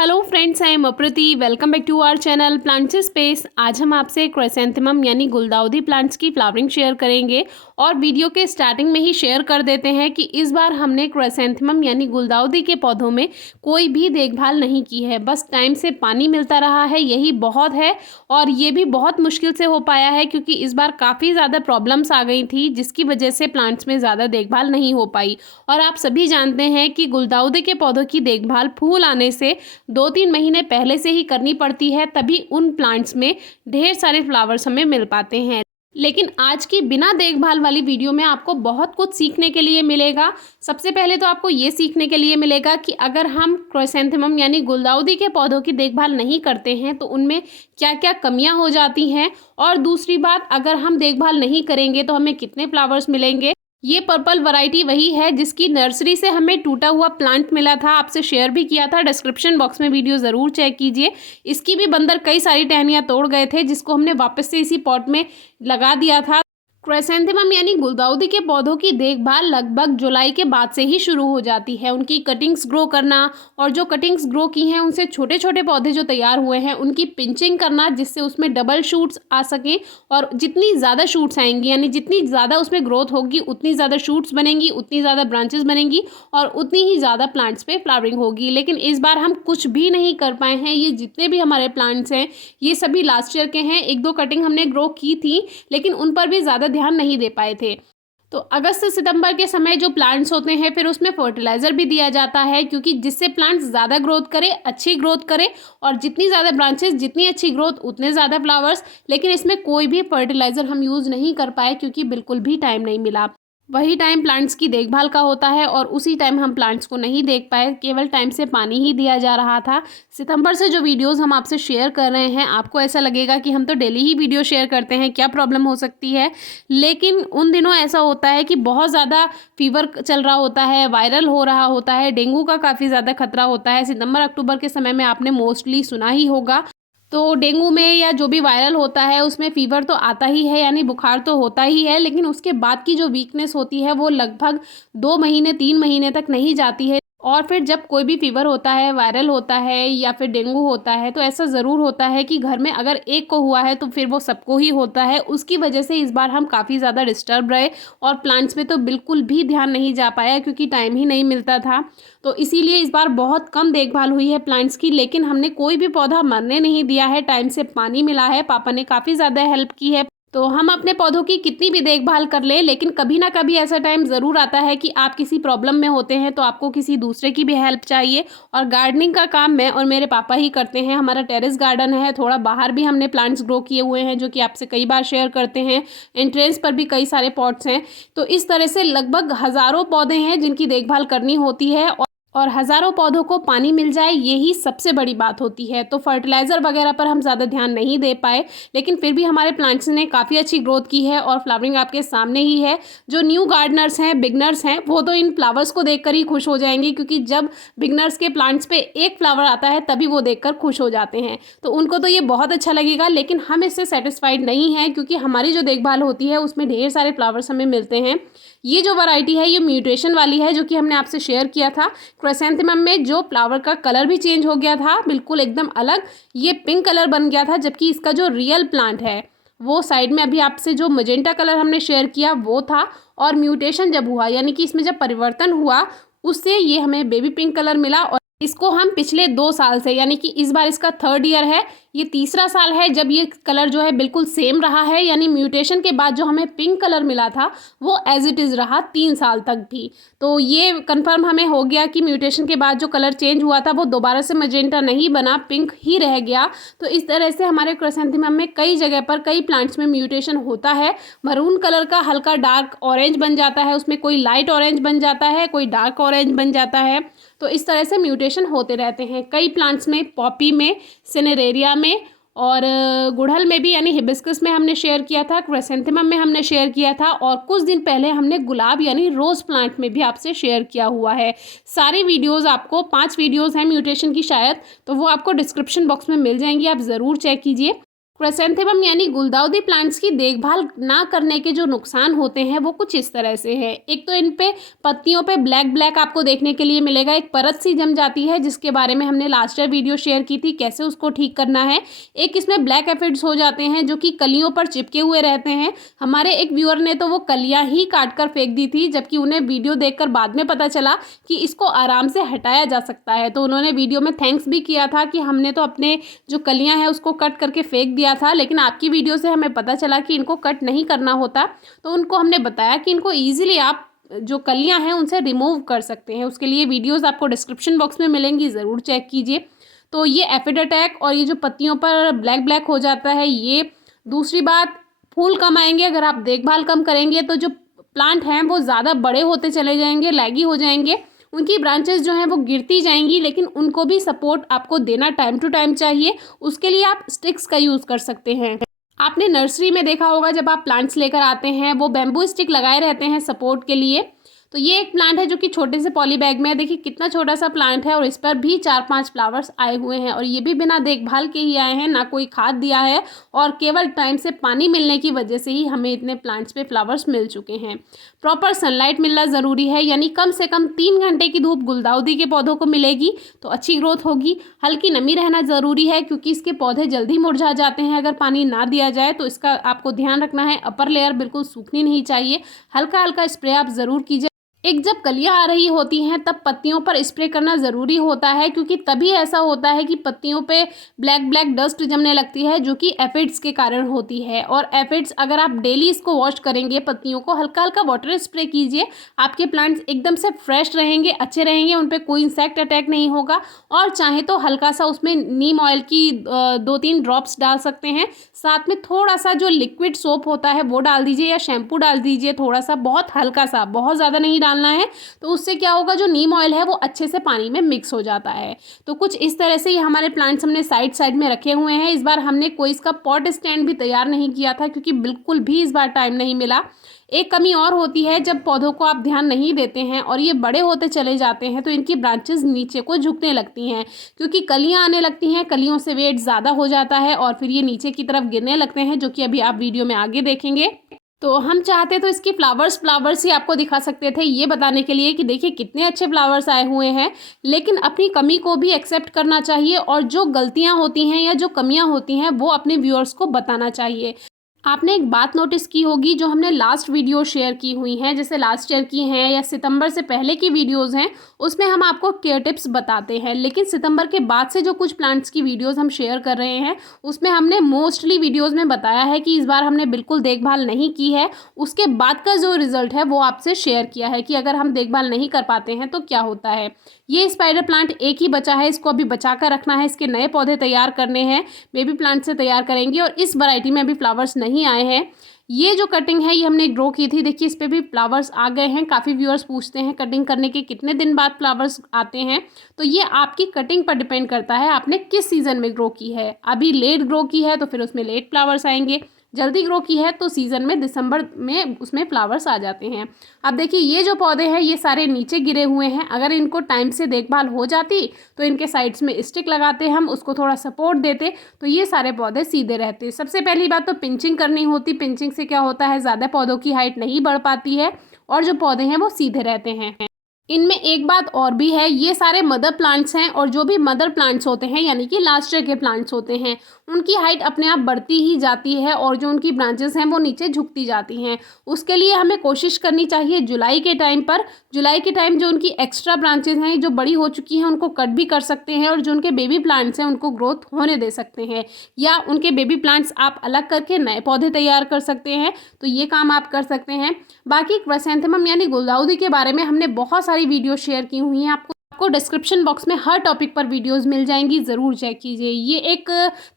Hello friends, I am Aprati. Welcome back to our channel plants space. आज हम आपसे chrysanthemum यानी गुलदाउदी प्लांट्स की फ्लावरिंग शेयर करेंगे और वीडियो के स्टार्टिंग में ही शेयर कर देते हैं कि इस बार हमने क्राइसैंथेमम यानी गुलदाउदी के पौधों में कोई भी देखभाल नहीं की है। बस टाइम से पानी मिलता रहा है, यही बहुत है। और ये भी बहुत मुश्किल से हो पाया है क्योंकि इस बार काफ़ी ज़्यादा प्रॉब्लम्स आ गई थी जिसकी वजह से प्लांट्स में ज़्यादा देखभाल नहीं हो पाई। और आप सभी जानते हैं कि गुलदाउदी के पौधों की देखभाल फूल आने से 2-3 महीने पहले से ही करनी पड़ती है, तभी उन प्लांट्स में ढेर सारे फ्लावर्स हमें मिल पाते हैं। लेकिन आज की बिना देखभाल वाली वीडियो में आपको बहुत कुछ सीखने के लिए मिलेगा। सबसे पहले तो आपको ये सीखने के लिए मिलेगा कि अगर हम क्राइसैंथेमम यानी गुलदाउदी के पौधों की देखभाल नहीं करते हैं तो उनमें क्या क्या कमियां हो जाती हैं, और दूसरी बात, अगर हम देखभाल नहीं करेंगे तो हमें कितने फ्लावर्स मिलेंगे। ये पर्पल वैरायटी वही है जिसकी नर्सरी से हमें टूटा हुआ प्लांट मिला था, आपसे शेयर भी किया था। डिस्क्रिप्शन बॉक्स में वीडियो ज़रूर चेक कीजिए। इसकी भी बंदर कई सारी टहनियाँ तोड़ गए थे जिसको हमने वापस से इसी पॉट में लगा दिया था। क्राइसैंथेमम यानी गुलदाउदी के पौधों की देखभाल लगभग जुलाई के बाद से ही शुरू हो जाती है। उनकी कटिंग्स ग्रो करना, और जो कटिंग्स ग्रो की हैं उनसे छोटे छोटे पौधे जो तैयार हुए हैं उनकी पिंचिंग करना जिससे उसमें डबल शूट्स आ सकें। और जितनी ज़्यादा शूट्स आएंगी यानी जितनी ज़्यादा उसमें ग्रोथ होगी उतनी ज़्यादा शूट्स बनेंगी, उतनी ज़्यादा ब्रांचेस बनेंगी और उतनी ही ज़्यादा प्लांट्स पे फ्लावरिंग होगी। लेकिन इस बार हम कुछ भी नहीं कर पाए हैं। ये जितने भी हमारे प्लांट्स हैं ये सभी लास्ट ईयर के हैं। 1-2 कटिंग हमने ग्रो की थी लेकिन उन पर भी ज़्यादा ध्यान नहीं दे पाए थे। तो अगस्त से सितंबर के समय जो प्लांट्स होते हैं फिर उसमें फर्टिलाइज़र भी दिया जाता है क्योंकि जिससे प्लांट्स ज़्यादा ग्रोथ करे, अच्छी ग्रोथ करे। और जितनी ज़्यादा ब्रांचेस, जितनी अच्छी ग्रोथ, उतने ज़्यादा फ्लावर्स। लेकिन इसमें कोई भी फर्टिलाइज़र हम यूज़ नहीं कर पाए क्योंकि बिल्कुल भी टाइम नहीं मिला। वही टाइम प्लांट्स की देखभाल का होता है और उसी टाइम हम प्लांट्स को नहीं देख पाए, केवल टाइम से पानी ही दिया जा रहा था। सितंबर से जो वीडियोस हम आपसे शेयर कर रहे हैं, आपको ऐसा लगेगा कि हम तो डेली ही वीडियो शेयर करते हैं, क्या प्रॉब्लम हो सकती है। लेकिन उन दिनों ऐसा होता है कि बहुत ज़्यादा फीवर चल रहा होता है, वायरल हो रहा होता है, डेंगू का काफ़ी ज़्यादा खतरा होता है। सितंबर अक्टूबर के समय में आपने मोस्टली सुना ही होगा। तो डेंगू में या जो भी वायरल होता है उसमें फ़ीवर तो आता ही है, यानी बुखार तो होता ही है, लेकिन उसके बाद की जो वीकनेस होती है वो लगभग 2 महीने 3 महीने तक नहीं जाती है। और फिर जब कोई भी फ़ीवर होता है, वायरल होता है या फिर डेंगू होता है तो ऐसा ज़रूर होता है कि घर में अगर एक को हुआ है तो फिर वो सबको ही होता है। उसकी वजह से इस बार हम काफ़ी ज़्यादा डिस्टर्ब रहे और प्लांट्स में तो बिल्कुल भी ध्यान नहीं जा पाया क्योंकि टाइम ही नहीं मिलता था। तो इसीलिए इस बार बहुत कम देखभाल हुई है प्लांट्स की। लेकिन हमने कोई भी पौधा मरने नहीं दिया है, टाइम से पानी मिला है, पापा ने काफ़ी ज़्यादा हेल्प की है। तो हम अपने पौधों की कितनी भी देखभाल कर लें लेकिन कभी ना कभी ऐसा टाइम ज़रूर आता है कि आप किसी प्रॉब्लम में होते हैं तो आपको किसी दूसरे की भी हेल्प चाहिए। और गार्डनिंग का काम मैं और मेरे पापा ही करते हैं। हमारा टेरेस गार्डन है, थोड़ा बाहर भी हमने प्लांट्स ग्रो किए हुए हैं जो कि आपसे कई बार शेयर करते हैं। एंट्रेंस पर भी कई सारे पॉट्स हैं। तो इस तरह से लगभग हज़ारों पौधे हैं जिनकी देखभाल करनी होती है और हज़ारों पौधों को पानी मिल जाए, यही सबसे बड़ी बात होती है। तो फर्टिलाइज़र वगैरह पर हम ज़्यादा ध्यान नहीं दे पाए, लेकिन फिर भी हमारे प्लांट्स ने काफ़ी अच्छी ग्रोथ की है और फ्लावरिंग आपके सामने ही है। जो न्यू गार्डनर्स हैं, बिगनर्स हैं, वो तो इन फ्लावर्स को देखकर ही खुश हो जाएंगे क्योंकि जब बिगनर्स के प्लांट्स पे एक फ्लावर आता है तभी वो देखकर खुश हो जाते हैं। तो उनको तो ये बहुत अच्छा लगेगा, लेकिन हम इससे सेटिस्फाइड नहीं हैं क्योंकि हमारी जो देखभाल होती है उसमें ढेर सारे फ्लावर्स हमें मिलते हैं। ये जो वैरायटी है ये म्यूटेशन वाली है जो कि हमने आपसे शेयर किया था। क्राइसैंथेमम में जो फ्लावर का कलर भी चेंज हो गया था, बिल्कुल एकदम अलग, ये पिंक कलर बन गया था। जबकि इसका जो रियल प्लांट है वो साइड में अभी आपसे जो मजेंटा कलर हमने शेयर किया वो था। और म्यूटेशन जब हुआ यानी कि इसमें जब परिवर्तन हुआ उससे ये हमें बेबी पिंक कलर मिला। और इसको हम पिछले 2 साल से, यानी कि इस बार इसका 3rd ईयर है, ये तीसरा साल है जब ये कलर जो है बिल्कुल सेम रहा है। यानी म्यूटेशन के बाद जो हमें पिंक कलर मिला था वो एज इट इज़ रहा 3 साल तक भी। तो ये कंफर्म हमें हो गया कि म्यूटेशन के बाद जो कलर चेंज हुआ था वो दोबारा से मजेंटा नहीं बना, पिंक ही रह गया। तो इस तरह से हमारे क्राइसैंथेमम में कई जगह पर, कई प्लांट्स में म्यूटेशन होता है। मरून कलर का हल्का डार्क ऑरेंज बन जाता है, उसमें कोई लाइट ऑरेंज बन जाता है, कोई डार्क ऑरेंज बन जाता है। तो इस तरह से म्यूटेशन होते रहते हैं कई प्लांट्स में, पॉपी में, सिनेरेरिया में और गुड़हल में भी, यानी हिबिस्कस में हमने शेयर किया था, क्राइसैंथेमम में हमने शेयर किया था और कुछ दिन पहले हमने गुलाब यानी रोज़ प्लांट में भी आपसे शेयर किया हुआ है। सारी वीडियोस आपको, 5 वीडियोस हैं म्यूटेशन की शायद, तो वो आपको डिस्क्रिप्शन बॉक्स में मिल जाएंगी, आप ज़रूर चेक कीजिए। क्राइसैंथेमम यानी गुलदाउदी प्लांट्स की देखभाल ना करने के जो नुकसान होते हैं वो कुछ इस तरह से है। एक तो इन पे पत्तियों पे ब्लैक ब्लैक आपको देखने के लिए मिलेगा, एक परत सी जम जाती है जिसके बारे में हमने लास्ट ईयर वीडियो शेयर की थी कैसे उसको ठीक करना है। एक इसमें ब्लैक एफिड्स हो जाते हैं जो कि कलियों पर चिपके हुए रहते हैं। हमारे एक व्यूअर ने तो वो कलियाँ ही काट कर फेंक दी थी, जबकि उन्हें वीडियो देखकर बाद में पता चला कि इसको आराम से हटाया जा सकता है। तो उन्होंने वीडियो में थैंक्स भी किया था कि हमने तो अपने जो कलियाँ हैं उसको कट करके फेंक दिया था, लेकिन आपकी वीडियो से हमें पता चला कि इनको कट नहीं करना होता। तो उनको हमने बताया कि इनको ईजिली आप जो कलियां हैं उनसे रिमूव कर सकते हैं। उसके लिए वीडियोस आपको डिस्क्रिप्शन बॉक्स में मिलेंगी, ज़रूर चेक कीजिए। तो ये एफिड अटैक और ये जो पत्तियों पर ब्लैक ब्लैक हो जाता है ये। दूसरी बात, फूल कम आएंगे अगर आप देखभाल कम करेंगे तो जो प्लांट हैं वो ज़्यादा बड़े होते चले जाएंगे, लैगी हो जाएंगे, उनकी ब्रांचेस जो हैं वो गिरती जाएंगी। लेकिन उनको भी सपोर्ट आपको देना टाइम टू टाइम चाहिए। उसके लिए आप स्टिक्स का यूज़ कर सकते हैं। आपने नर्सरी में देखा होगा जब आप प्लांट्स लेकर आते हैं वो बैम्बू स्टिक लगाए रहते हैं सपोर्ट के लिए। तो ये एक प्लांट है जो कि छोटे से पॉली बैग में है। देखिए कितना छोटा सा प्लांट है और इस पर भी 4-5 फ्लावर्स आए हुए हैं, और ये भी बिना देखभाल के ही आए हैं, ना कोई खाद दिया है और केवल टाइम से पानी मिलने की वजह से ही हमें इतने प्लांट्स पे फ्लावर्स मिल चुके हैं। प्रॉपर सनलाइट मिलना ज़रूरी है, यानी कम से कम 3 घंटे की धूप गुलदाउदी के पौधों को मिलेगी तो अच्छी ग्रोथ होगी। हल्की नमी रहना ज़रूरी है क्योंकि इसके पौधे जल्दी मुरझा जाते हैं अगर पानी ना दिया जाए, तो इसका आपको ध्यान रखना है। अपर लेयर बिल्कुल सूखनी नहीं चाहिए, हल्का हल्का स्प्रे आप ज़रूर कीजिए। एक जब कलियां आ रही होती हैं तब पत्तियों पर स्प्रे करना ज़रूरी होता है, क्योंकि तभी ऐसा होता है कि पत्तियों पे ब्लैक ब्लैक डस्ट जमने लगती है जो कि एफिड्स के कारण होती है। और एफिड्स अगर आप डेली इसको वॉश करेंगे, पत्तियों को हल्का हल्का वाटर स्प्रे कीजिए, आपके प्लांट्स एकदम से फ्रेश रहेंगे, अच्छे रहेंगे, उन पर कोई इंसेक्ट अटैक नहीं होगा। और चाहे तो हल्का सा उसमें नीम ऑयल की 2-3 ड्रॉप्स डाल सकते हैं। साथ में थोड़ा सा जो लिक्विड सोप होता है वो डाल दीजिए या शैम्पू डाल दीजिए, थोड़ा सा, बहुत हल्का सा, बहुत ज़्यादा नहीं डालना है। तो उससे क्या होगा, जो नीम ऑयल है वो अच्छे से पानी में मिक्स हो जाता है। तो कुछ इस तरह से ये हमारे प्लांट्स हमने साइड साइड में रखे हुए हैं। इस बार हमने कोई इसका पॉट स्टैंड भी तैयार नहीं किया था क्योंकि बिल्कुल भी इस बार टाइम नहीं मिला। एक कमी और होती है, जब पौधों को आप ध्यान नहीं देते हैं और ये बड़े होते चले जाते हैं तो इनकी ब्रांचेस नीचे को झुकने लगती हैं, क्योंकि कलियां आने लगती हैं, कलियों से वेट ज़्यादा हो जाता है और फिर ये नीचे की तरफ गिरने लगते हैं, जो कि अभी आप वीडियो में आगे देखेंगे। तो हम चाहते तो इसकी फ्लावर्स ही आपको दिखा सकते थे, ये बताने के लिए कि देखिए कितने अच्छे फ्लावर्स आए हुए हैं। लेकिन अपनी कमी को भी एक्सेप्ट करना चाहिए और जो गलतियां होती हैं या जो कमियां होती हैं वो अपने व्यूअर्स को बताना चाहिए। आपने एक बात नोटिस की होगी, जो हमने लास्ट वीडियो शेयर की हुई हैं, जैसे लास्ट ईयर की हैं या सितंबर से पहले की वीडियोस हैं, उसमें हम आपको केयर टिप्स बताते हैं। लेकिन सितंबर के बाद से जो कुछ प्लांट्स की वीडियोस हम शेयर कर रहे हैं उसमें हमने मोस्टली वीडियोस में बताया है कि इस बार हमने बिल्कुल देखभाल नहीं की है। उसके बाद का जो रिजल्ट है वो आपसे शेयर किया है कि अगर हम देखभाल नहीं कर पाते हैं तो क्या होता है। ये स्पाइडर प्लांट एक ही बचा है, इसको अभी बचा कर रखना है, इसके नए पौधे तैयार करने हैं, बेबी प्लांट से तैयार करेंगे। और इस वैरायटी में अभी फ्लावर्स नहीं आए हैं। ये जो कटिंग है ये हमने ग्रो की थी, देखिए इस पे भी फ्लावर्स आ गए हैं। काफ़ी व्यूअर्स पूछते हैं कटिंग करने के कितने दिन बाद फ्लावर्स आते हैं, तो ये आपकी कटिंग पर डिपेंड करता है आपने किस सीज़न में ग्रो की है। अभी लेट ग्रो की है तो फिर उसमें लेट फ्लावर्स आएंगे, जल्दी ग्रो की है तो सीज़न में दिसंबर में उसमें फ्लावर्स आ जाते हैं। अब देखिए ये जो पौधे हैं ये सारे नीचे गिरे हुए हैं, अगर इनको टाइम से देखभाल हो जाती तो इनके साइड्स में स्टिक लगाते, हम उसको थोड़ा सपोर्ट देते तो ये सारे पौधे सीधे रहते। सबसे पहली बात तो पिंचिंग करनी होती, पिंचिंग से क्या होता है, ज़्यादा पौधों की हाइट नहीं बढ़ पाती है और जो पौधे हैं वो सीधे रहते हैं। इनमें एक बात और भी है, ये सारे मदर प्लांट्स हैं और जो भी मदर प्लांट्स होते हैं यानी कि लास्ट ईयर के प्लांट्स होते हैं उनकी हाइट अपने आप बढ़ती ही जाती है और जो उनकी ब्रांचेस हैं वो नीचे झुकती जाती हैं। उसके लिए हमें कोशिश करनी चाहिए जुलाई के टाइम जो उनकी एक्स्ट्रा ब्रांचेस हैं जो बड़ी हो चुकी हैं उनको कट भी कर सकते हैं और जो उनके बेबी प्लांट्स हैं उनको ग्रोथ होने दे सकते हैं, या उनके बेबी प्लांट्स आप अलग करके नए पौधे तैयार कर सकते हैं। तो ये काम आप कर सकते हैं। बाकी क्राइसैंथेमम यानी गुलदाउदी के बारे में हमने बहुत सारी वीडियो शेयर की हुई हैं, आपको डिस्क्रिप्शन बॉक्स में हर टॉपिक पर वीडियोस मिल जाएंगी, ज़रूर चेक कीजिए। ये एक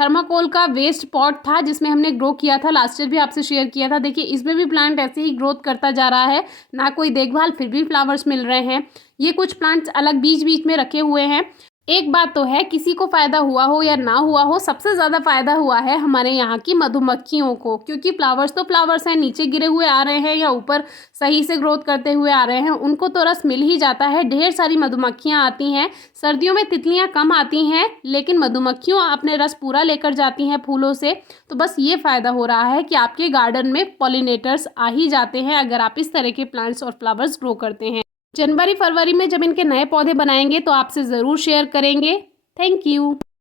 थर्माकोल का वेस्ट पॉट था जिसमें हमने ग्रो किया था, लास्ट ईयर भी आपसे शेयर किया था। देखिए इसमें भी प्लांट ऐसे ही ग्रोथ करता जा रहा है, ना कोई देखभाल, फिर भी फ्लावर्स मिल रहे हैं। ये कुछ प्लांट्स अलग बीच बीच में रखे हुए हैं। एक बात तो है, किसी को फ़ायदा हुआ हो या ना हुआ हो, सबसे ज़्यादा फ़ायदा हुआ है हमारे यहाँ की मधुमक्खियों को, क्योंकि फ्लावर्स तो फ्लावर्स हैं, नीचे गिरे हुए आ रहे हैं या ऊपर सही से ग्रोथ करते हुए आ रहे हैं, उनको तो रस मिल ही जाता है। ढेर सारी मधुमक्खियाँ आती हैं। सर्दियों में तितलियाँ कम आती हैं, लेकिन मधुमक्खियों अपने रस पूरा लेकर जाती हैं फूलों से। तो बस ये फ़ायदा हो रहा है कि आपके गार्डन में पॉलिनेटर्स आ ही जाते हैं अगर आप इस तरह के प्लांट्स और फ्लावर्स ग्रो करते हैं। जनवरी फरवरी में जब इनके नए पौधे बनाएंगे तो आपसे ज़रूर शेयर करेंगे। Thank you.